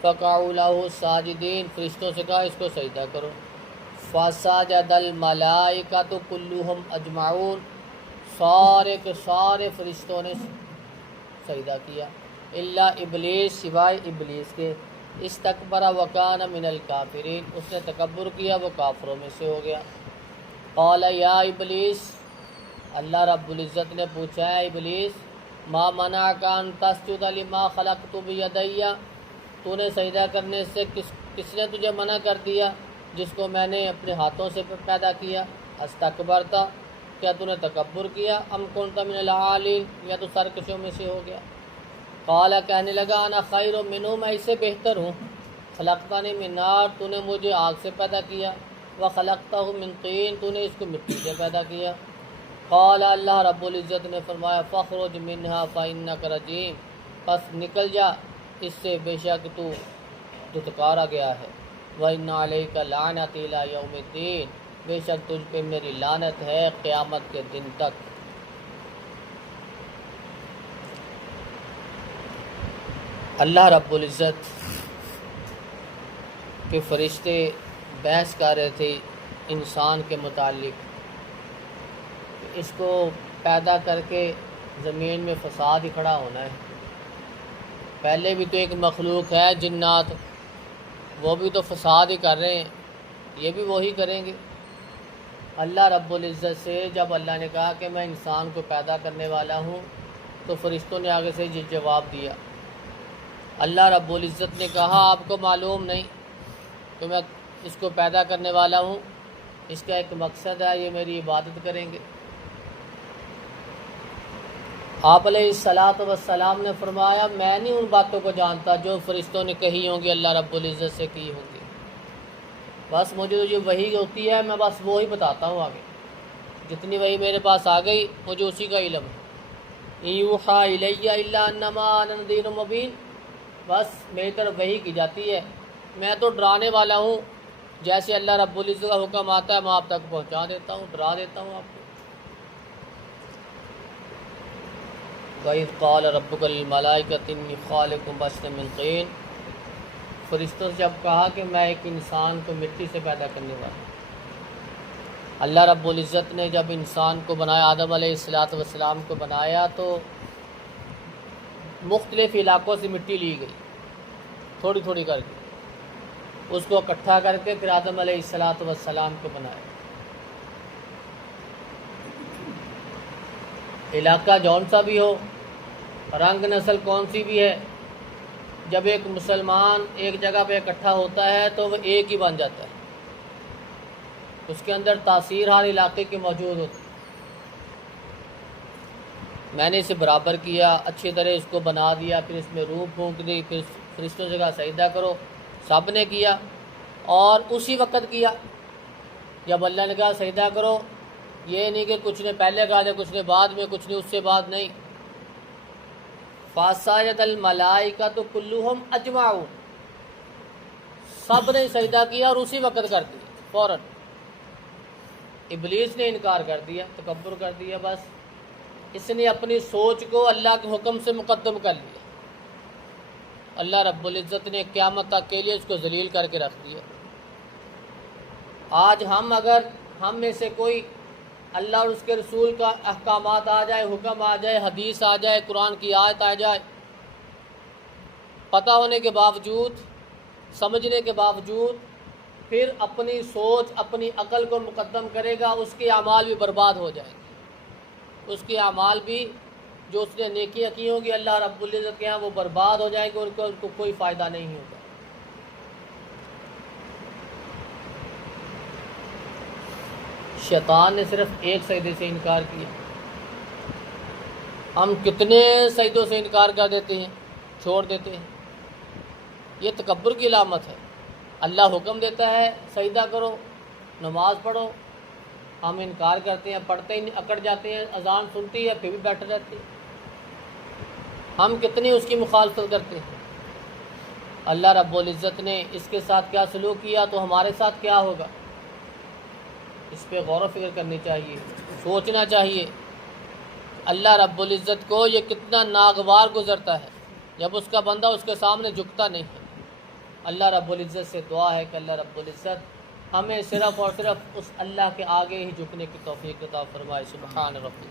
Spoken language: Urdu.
فقعوا لہ ساجدین، فرشتوں سے کہا اس کو سجدہ کرو۔ فسجد الملائکۃ کلھم اجمعون، سارے کے سارے فرشتوں نے سجدہ کیا، الا ابلیس، سوائے ابلیس کے، استکبر وکان من الکافرین، اس نے تکبر کیا، وہ کافروں میں سے ہو گیا۔ قال یا ابلیس، اللہ رب العزت نے پوچھا ہے ابلیس، ما منعک ان تسجد لما خلقت بیدی، تو نے سجدہ کرنے سے کس نے تجھے منع کر دیا جس کو میں نے اپنے ہاتھوں سے پیدا کیا؟ استکبرت، کیا تو نے تکبر کیا؟ ام کنت من العالین، یا تو سرکشوں میں سے ہو گیا؟ قال، کہنے لگا، انا خیر منہ، میں اس سے بہتر ہوں، خلقتنی من نار، تو نے مجھے آگ سے پیدا کیا، وخلقتہ من طین، تو نے اس کو مٹی سے پیدا کیا۔ قال، اللہ رب العزت نے فرمایا، فاخرج منہا فانک رجیم، پس نکل جا اس سے، بے شک تو دھتکارا گیا ہے۔ وَإِنَّ عَلَيْكَ لَعْنَتِي إِلَىٰ يَوْمِ الدِّينِ، بے شک تجھ پہ میری لعنت ہے قیامت کے دن تک۔ اللہ رب العزت کے فرشتے بحث کر رہے تھے انسان کے متعلق، اس کو پیدا کر کے زمین میں فساد ہی کھڑا ہونا ہے۔ پہلے بھی تو ایک مخلوق ہے جنات، وہ بھی تو فساد ہی کر رہے ہیں، یہ بھی وہی کریں گے۔ اللہ رب العزت سے جب اللہ نے کہا کہ میں انسان کو پیدا کرنے والا ہوں، تو فرشتوں نے آگے سے یہ جواب دیا۔ اللہ رب العزت نے کہا، آپ کو معلوم نہیں کہ میں اس کو پیدا کرنے والا ہوں، اس کا ایک مقصد ہے، یہ میری عبادت کریں گے۔ آپ علیہ الصلاۃ والسلام نے فرمایا، میں نہیں ان باتوں کو جانتا جو فرشتوں نے کہی ہوں گی، اللہ رب العزت سے کی ہوں گی، بس مجھے تو یہ وحی ہوتی ہے، میں بس وہی بتاتا ہوں آگے، جتنی وحی میرے پاس آ گئی مجھے اسی کا علم ہے۔ یوحیٰ الیہ الا انما انا نذیر مبین، بس میری طرف وحی کی جاتی ہے، میں تو ڈرانے والا ہوں، جیسے اللہ رب العزت کا حکم آتا ہے میں آپ تک پہنچا دیتا ہوں، ڈرا دیتا ہوں آپ کو۔ وَإِذْ قَالَ رَبُّكَ لِلْمَلَائِكَةِ إِنِّي خَالِقٌ بَشَرًا مِنْ طِينٍ، فرشتوں سے جب کہا کہ میں ایک انسان کو مٹی سے پیدا کرنے والا ہوں۔ اللہ رب العزت نے جب انسان کو بنایا، آدم علیہ السلام کو بنایا، تو مختلف علاقوں سے مٹی لی گئی، تھوڑی تھوڑی کر کے، اس کو اکٹھا کر کے پھر آدم علیہ السلام کو بنایا۔ علاقہ جون سا بھی ہو، رنگ نسل کون سی بھی ہے، جب ایک مسلمان ایک جگہ پہ اکٹھا ہوتا ہے تو وہ ایک ہی بن جاتا ہے، اس کے اندر تاثیر ہر علاقے کی موجود ہوتی ہے۔ میں نے اسے برابر کیا، اچھی طرح اس کو بنا دیا، پھر اس میں روح پھونک دی، پھر فرشتوں سے کہا سجدہ کرو، سب نے کیا، اور اسی وقت کیا جب اللہ نے کہا سجدہ کرو، یہ نہیں کہ کچھ نے پہلے کہا تھا، کچھ نے بعد میں، کچھ نے اس سے بعد، نہیں۔ فَسَجَدَ الْمَلَائِکَةُ كُلُّهُمْ أَجْمَعُونَ، سب نے سجدہ کیا اور اسی وقت کر دیا فوراً۔ ابلیس نے انکار کر دیا، تکبر کر دیا، بس اس نے اپنی سوچ کو اللہ کے حکم سے مقدم کر لیا۔ اللہ رب العزت نے قیامت تک کے لیے اس کو ذلیل کر کے رکھ دیا۔ آج ہم میں سے کوئی اللہ اور اس کے رسول کا احکامات آ جائے، حکم آ جائے، حدیث آ جائے، قرآن کی آیت آ جائے، پتہ ہونے کے باوجود، سمجھنے کے باوجود، پھر اپنی سوچ، اپنی عقل کو مقدم کرے گا، اس کے اعمال بھی برباد ہو جائیں گے، اس کے اعمال بھی جو اس نے نیکیاں کی ہوں گی اللہ رب العزت کے ہاں وہ برباد ہو جائیں گے، ان کو کوئی فائدہ نہیں ہوگا۔ شیطان نے صرف ایک سجدے سے انکار کیا، ہم کتنے سجدوں سے انکار کر دیتے ہیں، چھوڑ دیتے ہیں، یہ تکبر کی علامت ہے۔ اللہ حکم دیتا ہے سجدہ کرو، نماز پڑھو، ہم انکار کرتے ہیں، پڑھتے ہی اکڑ جاتے ہیں، اذان سنتی ہے پھر بھی بیٹھے رہتے ہیں، ہم کتنی اس کی مخالفت کرتے ہیں۔ اللہ رب العزت نے اس کے ساتھ کیا سلوک کیا تو ہمارے ساتھ کیا ہوگا، اس پہ غور و فکر کرنی چاہیے، سوچنا چاہیے۔ اللہ رب العزت کو یہ کتنا ناگوار گزرتا ہے جب اس کا بندہ اس کے سامنے جھکتا نہیں ہے، اللہ رب العزت سے دعا ہے کہ اللہ رب العزت ہمیں صرف اور صرف اس اللہ کے آگے ہی جھکنے کی توفیق عطا فرمائے۔ سبحان رب